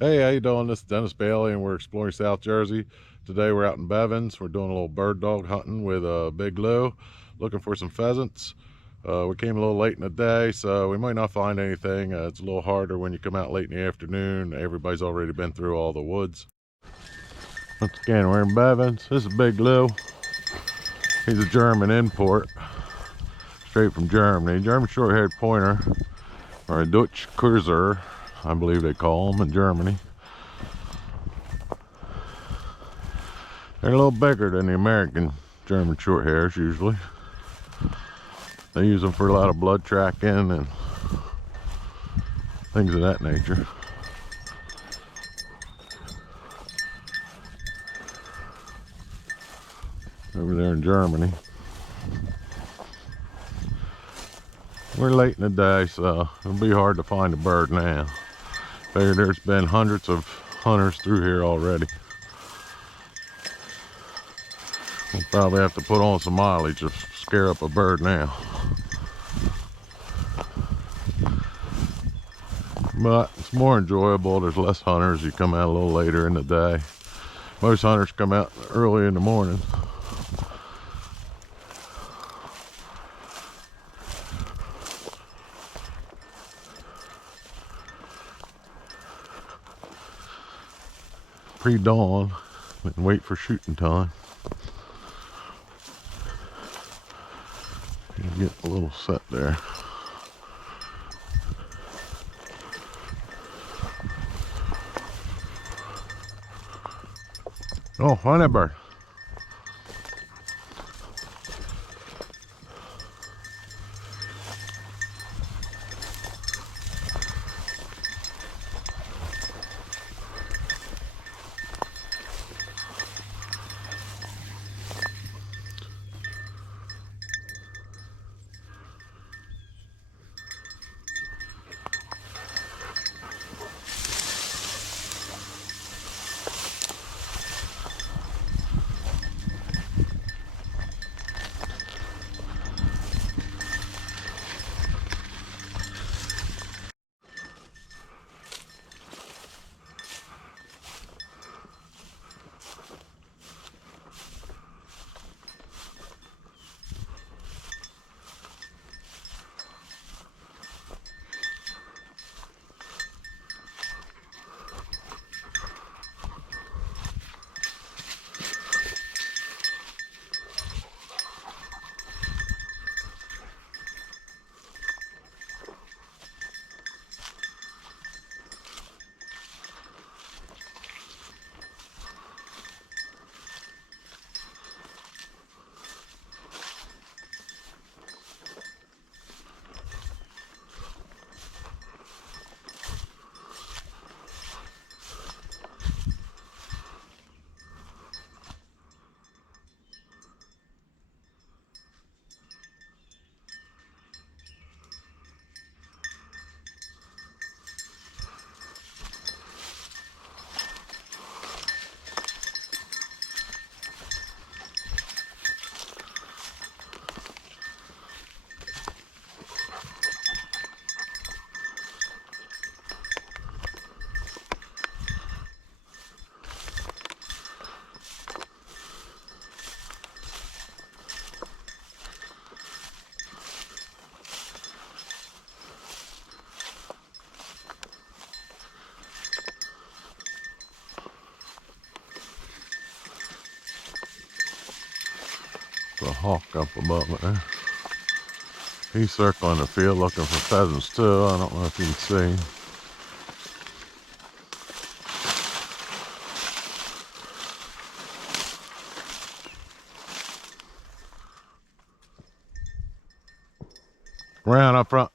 Hey, how you doing? This is Dennis Bailey, and we're exploring South Jersey. Today we're out in Bevans. We're doing a little bird dog hunting with Big Lou, looking for some pheasants. We came a little late in the day, so we might not find anything. It's a little harder when you come out late in the afternoon. Everybody's already been through all the woods. Once again, we're in Bevans. This is Big Lou. He's a German import, straight from Germany. German Shorthaired Pointer, or a Deutsch Kurzhaar, I believe they call them in Germany. They're a little bigger than the American German Shorthairs usually. They use them for a lot of blood tracking and things of that nature. Over there in Germany. We're late in the day, so it'll be hard to find a bird now. Figure there's been hundreds of hunters through here already. We'll probably have to put on some mileage to scare up a bird now. But it's more enjoyable. There's less hunters. You come out a little later in the day. Most hunters come out early in the morning. Pre-dawn and wait for shooting time. Get a little set there. Oh, find that bird. The hawk up above it there. He's circling the field looking for pheasants too. I don't know if you can see. Round up front.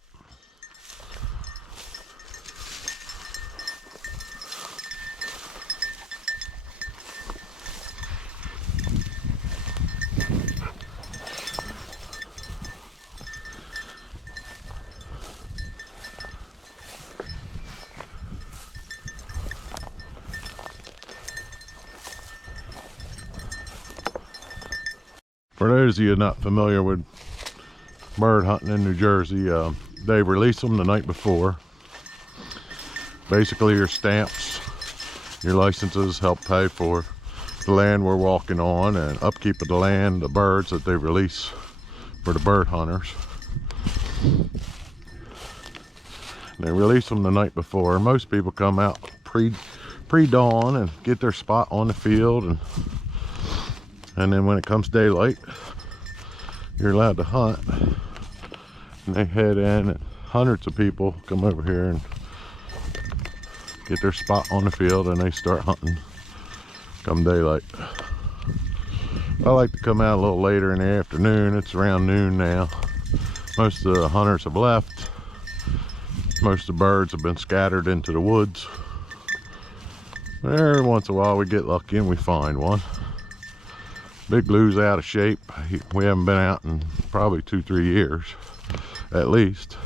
For those of you not familiar with bird hunting in New Jersey, they release them the night before. Basically your stamps Your licenses help pay for the land we're walking on and upkeep of the land, the birds that they release for the bird hunters. They release them the night before. Most people come out pre-dawn and get their spot on the field, and then when it comes daylight, you're allowed to hunt. And they head in, and hundreds of people come over here and get their spot on the field, and they start hunting come daylight. I like to come out a little later in the afternoon. It's around noon now. Most of the hunters have left. Most of the birds have been scattered into the woods. Every once in a while we get lucky and we find one. Big Lou's out of shape. We haven't been out in probably 2-3 years at least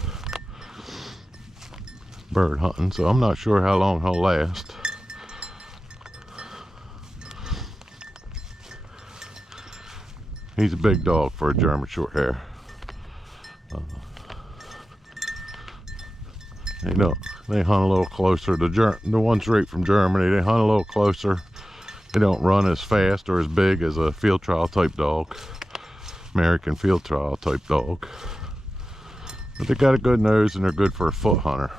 bird hunting, so I'm not sure how long he'll last. He's a big dog for a German Shorthair. You know, they hunt a little closer. The ones right from Germany, they hunt a little closer. They don't run as fast or as big as a field trial type dog, American field trial type dog. But they got a good nose and they're good for a foot hunter.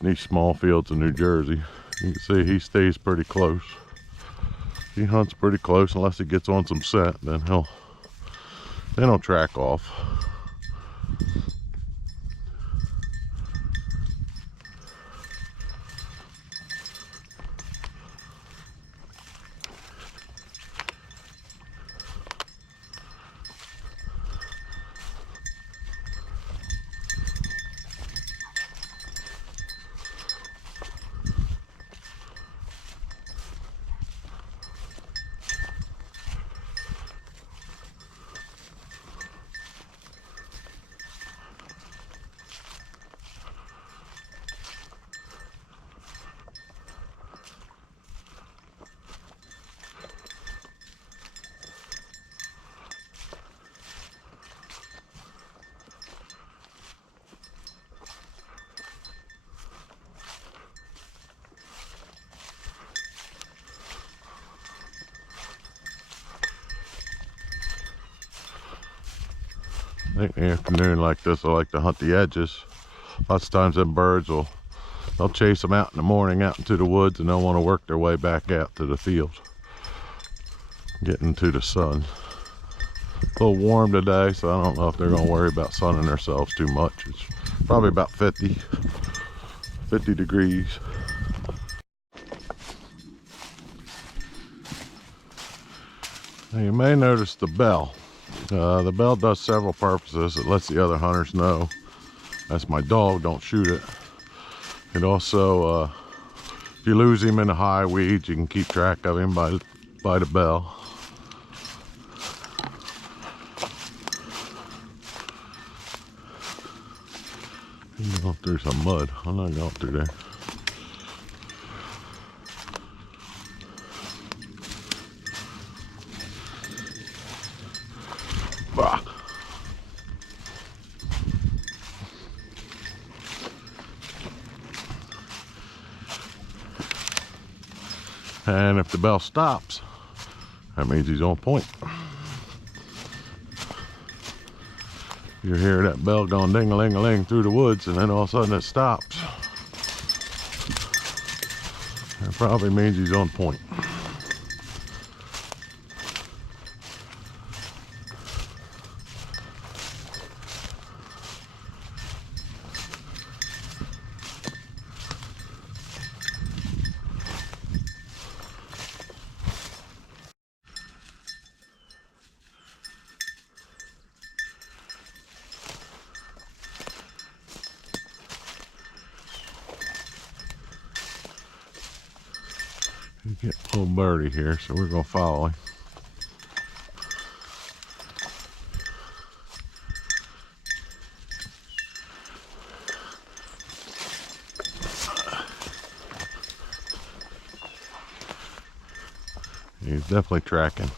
In these small fields in New Jersey, you can see he stays pretty close. He hunts pretty close unless he gets on some scent, then he'll track off. In the afternoon like this, I like to hunt the edges. Lots of times them birds they'll chase them out in the morning out into the woods, and they'll want to work their way back out to the field, getting to the sun. A little warm today, so I don't know if they're going to worry about sunning themselves too much. It's probably about 50 degrees. Now you may notice the bell. The bell does several purposes. It lets the other hunters know that's my dog, don't shoot it. It also, if you lose him in the high weeds, you can keep track of him by the bell. He's going through some mud. I'm not going through there. Bah. And if the bell stops, that means he's on point. You hear that bell going ding-a-ling-a-ling through the woods, and then all of a sudden it stops. That probably means he's on point. You get a little birdie here, so we're going to follow him. He's definitely tracking.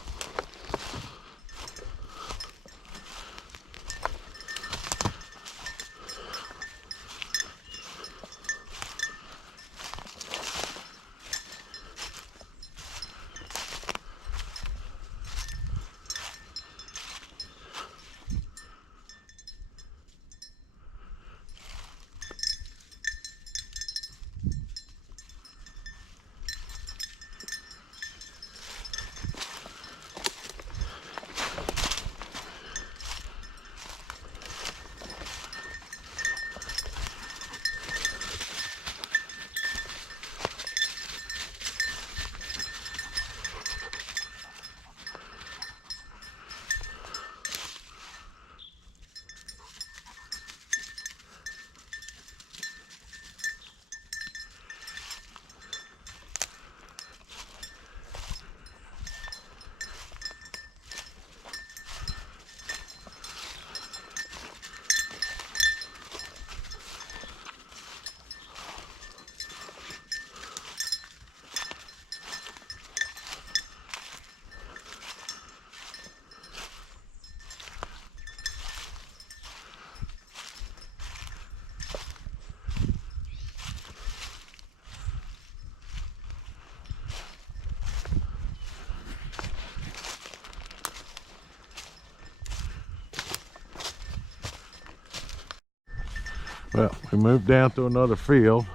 Well, we moved down to another field.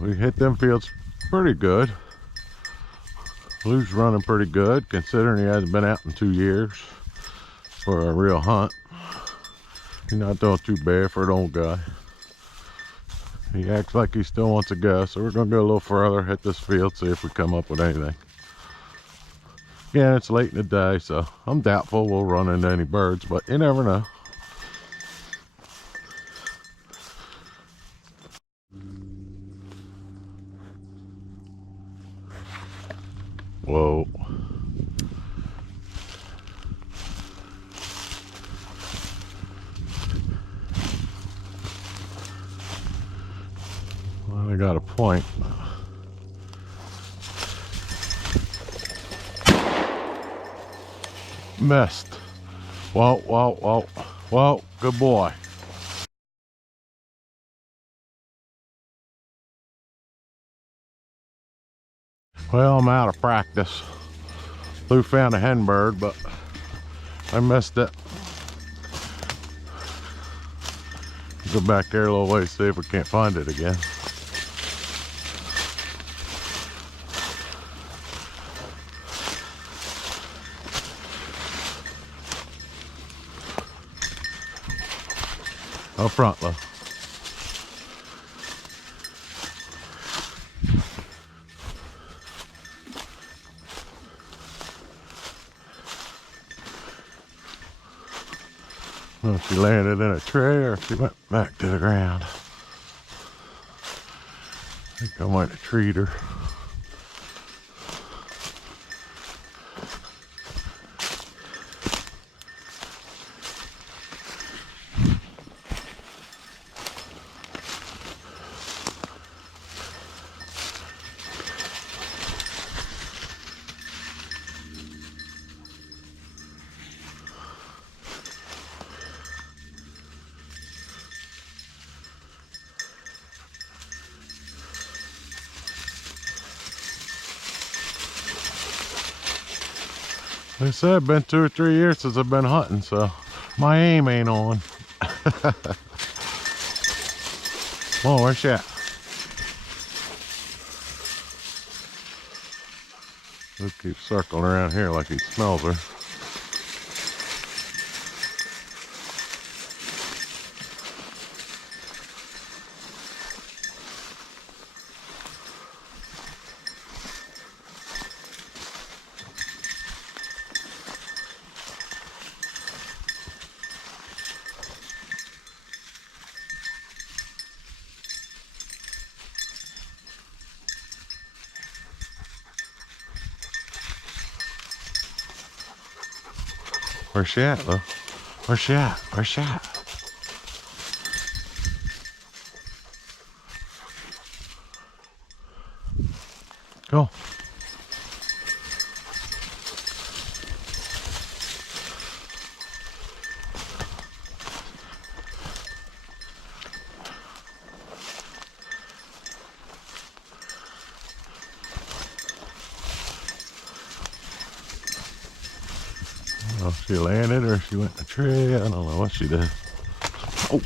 We hit them fields pretty good. Blue's running pretty good considering he hasn't been out in 2 years for a real hunt. He's not doing too bad for an old guy. He acts like he still wants to go, so we're gonna go a little further, hit this field, see if we come up with anything. Yeah, it's late in the day, so I'm doubtful we'll run into any birds, but you never know. Whoa. Well, I got a point. Missed. Whoa, whoa, whoa. Whoa, good boy. Well, I'm out of practice. Lou found a hen bird, but I missed it. Go back there a little ways, see if we can't find it again. Up front, Lou. I don't know if she landed in a tree or if she went back to the ground. I think I might have treed her. Like I said, been 2 or 3 years since I've been hunting, so my aim ain't on. Oh, where's she at? He'll keep circling around here like he smells her. Where's she at, though? Where's she at? Where's she at? Go. I don't know if she landed or if she went in a tree. I don't know what she did. Oh.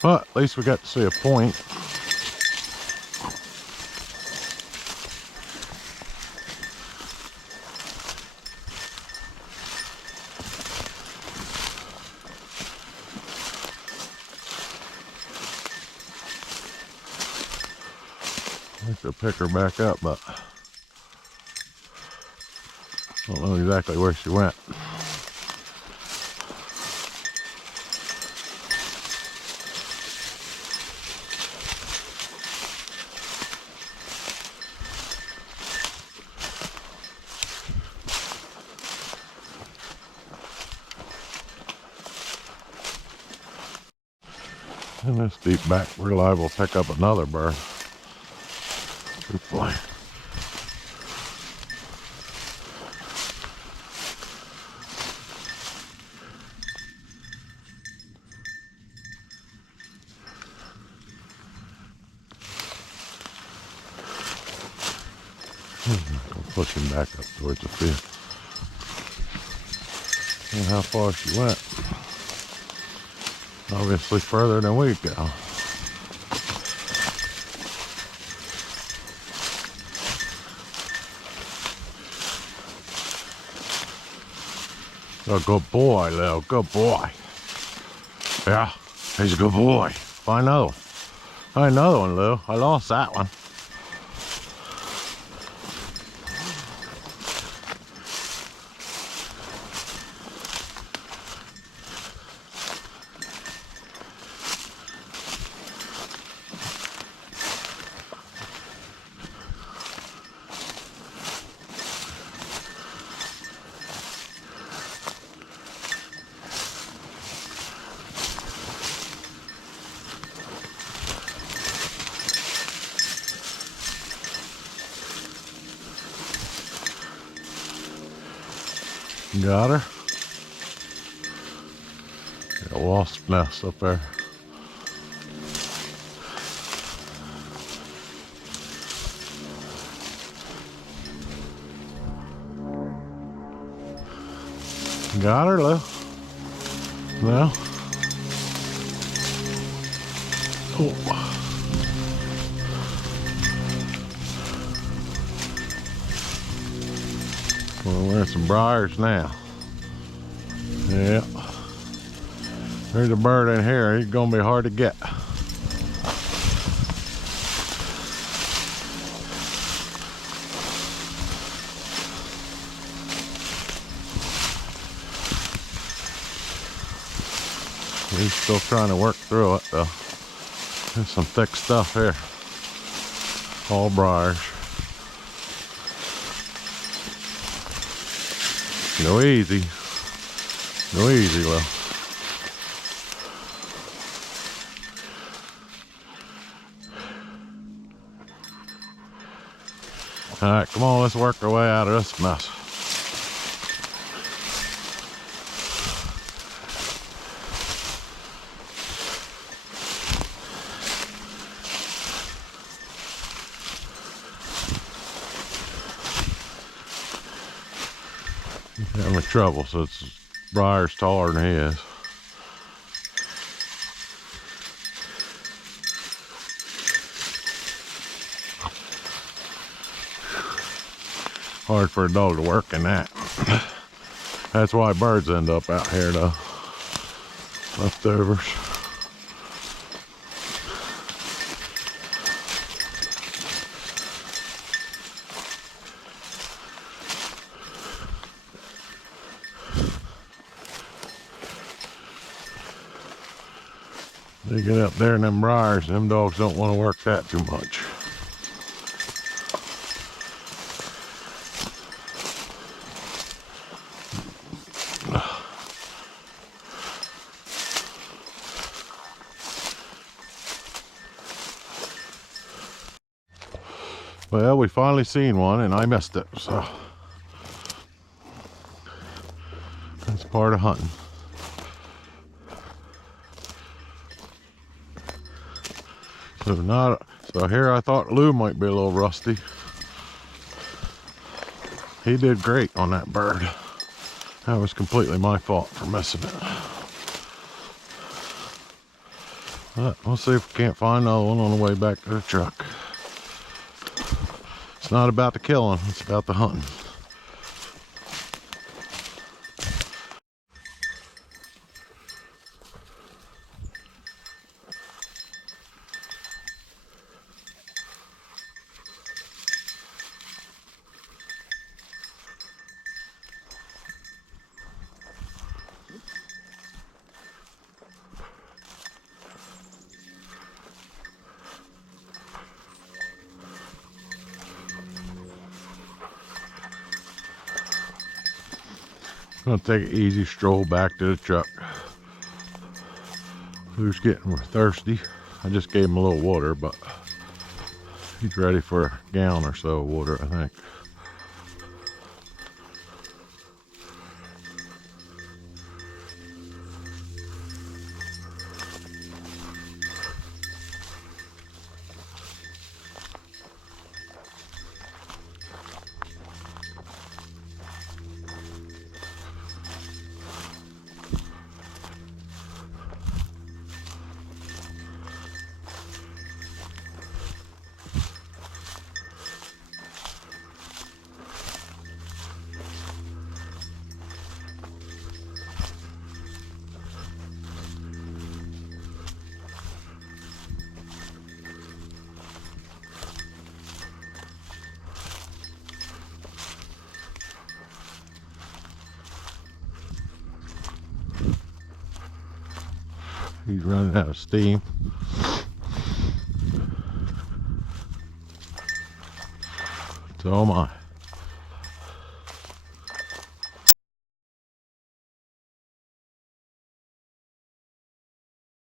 But at least we got to see a point. I think they'll pick her back up, but I don't know exactly where she went. In this deep back, we're liable to pick up another bird. Good boy. I'll push him back up towards the field. And how far she went. Obviously further than we go. Oh, good boy, Lil. Good boy. Yeah, he's a good boy. Find another one. Find another one, Lil. I lost that one. Got her. Got a wasp nest up there. Got her, Lou. No. Oh. We're in some briars now. Yeah. There's a bird in here. He's gonna be hard to get. He's still trying to work through it though. There's some thick stuff here. All briars. Go easy. Go easy, Lil. Alright, come on, let's work our way out of this mess. He's having trouble, so it's briar's taller than he is. Hard for a dog to work in that. That's why birds end up out here though. Leftovers. They get up there in them briars, them dogs don't want to work that too much. Well, we finally seen one and I missed it, so that's part of hunting. So here I thought Lou might be a little rusty. He did great on that bird. That was completely my fault for missing it. But we'll see if we can't find another one on the way back to the truck. It's not about the killing, it's about the hunting. I'm gonna take an easy stroll back to the truck. Lou's getting thirsty. I just gave him a little water, but he's ready for a gallon or so of water, I think. He's running out of steam. So am I.